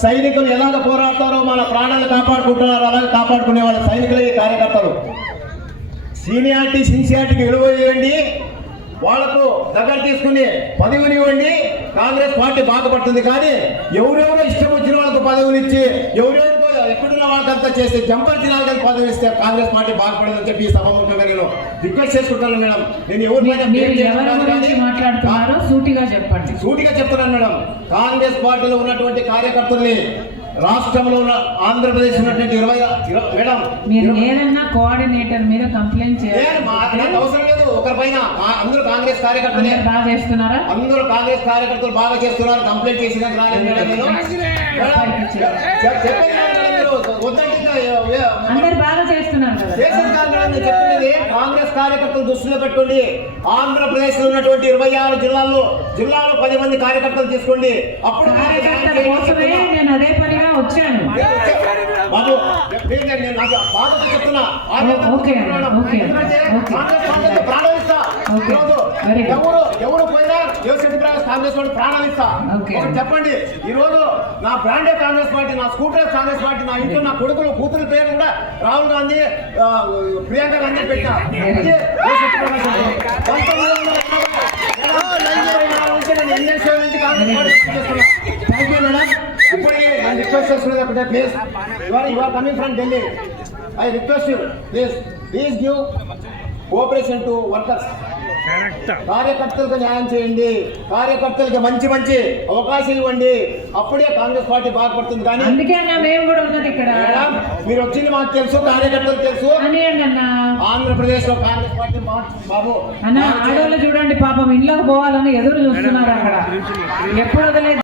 సైనికులు ఎలాగ పోరాడతారో మన ప్రాణాలు కాపాడుకుంటున్నారో అలాగే కాపాడుకునే వాళ్ళ సైనికులే ఈ కార్యకర్తలు. సీనియారిటీ సిన్సియారిటీకి విలువ ఇవ్వండి, వాళ్లకు దగ్గర తీసుకుని పదవిని ఇవ్వండి, కాంగ్రెస్ పార్టీ బాగుపడుతుంది. కానీ ఎవరెవరో ఇష్టం వచ్చిన వాళ్ళకు పదవులు ఇచ్చి ఎవరెవరికో ఎక్కడున్న వాళ్ళకంతా చేస్తే జంపర్ జిల్లాలకు పదవి ఇస్తే కాంగ్రెస్ పార్టీ బాగుపడదని చెప్పి ఈ సభాముఖంగా నేను రిక్వెస్ట్ చేసుకుంటాను మేడం. నేను మాట్లాడుతున్నారో సూటిగా చెప్పండి. సూటిగా చెప్తున్నాను మేడం, కాంగ్రెస్ పార్టీలో ఉన్నటువంటి కార్యకర్తల్ని రాష్ట్రంలో ఉన్న ఆంధ్రప్రదేశ్ ఉన్నటువంటి 20 మేడం మీరు ఏదన్నా కోఆర్డినేటర్ మీద కంప్లైంట్ చేయాలి. అవసరం లేదు ఒకరిపైన. అందరూ కాంగ్రెస్ కార్యకర్తలే బాగా చేస్తున్నారా? అందరూ కాంగ్రెస్ కార్యకర్తలు బాగా చేస్తున్నారు. కంప్లైంట్ చేసిన రాలేదు మేడం. అందరు బాగా చేస్తున్నారు కదా. చెప్తున్నది కాంగ్రెస్ కార్యకర్తలు దృష్టిలో పెట్టుకోండి. ఆంధ్రప్రదేశ్ లో ఉన్నటువంటి 26 జిల్లాలో 10 మంది కార్యకర్తలు తీసుకోండి. అప్పుడు నేను అదే పనిగా వచ్చాను. బాబు నేను బాగా చెప్తున్నా, ఎవరు పోయినా కాంగ్రెస్ పార్టీ ప్రాణాలు ఇస్తా. చెప్పండి, ఈ రోజు నా బ్రాండే కాంగ్రెస్ పార్టీ, నా స్కూటర్ కాంగ్రెస్ పార్టీ, నా ఇంట్లో నా కొడుకులు కూతురు పేరు కూడా రాహుల్ గాంధీ, ప్రియాంక గాంధీ పెట్టా. రిక్వెస్ట్ చేస్తున్నది ఒకటే, please you are coming from Delhi, I request you please give cooperation to workers. కార్యకర్తలకు న్యాయం చేయండి, కార్యకర్తలకు మంచి మంచి అవకాశం ఇవ్వండి, అప్పుడే కాంగ్రెస్ పార్టీ బాగుపడుతుంది. కానీ అందుకే మేము కూడా ఉన్నది ఇక్కడ. మీరు వచ్చింది మాకు తెలుసు, కార్యకర్తలు తెలుసు. ఆంధ్రప్రదేశ్ లో కాంగ్రెస్ పార్టీ బాబు ఆడవాళ్ళు చూడండి పాపం ఇళ్ళకి పోవాలని ఎదురు చూస్తున్నారు అక్కడ. ఎప్పుడు వదిలేదు.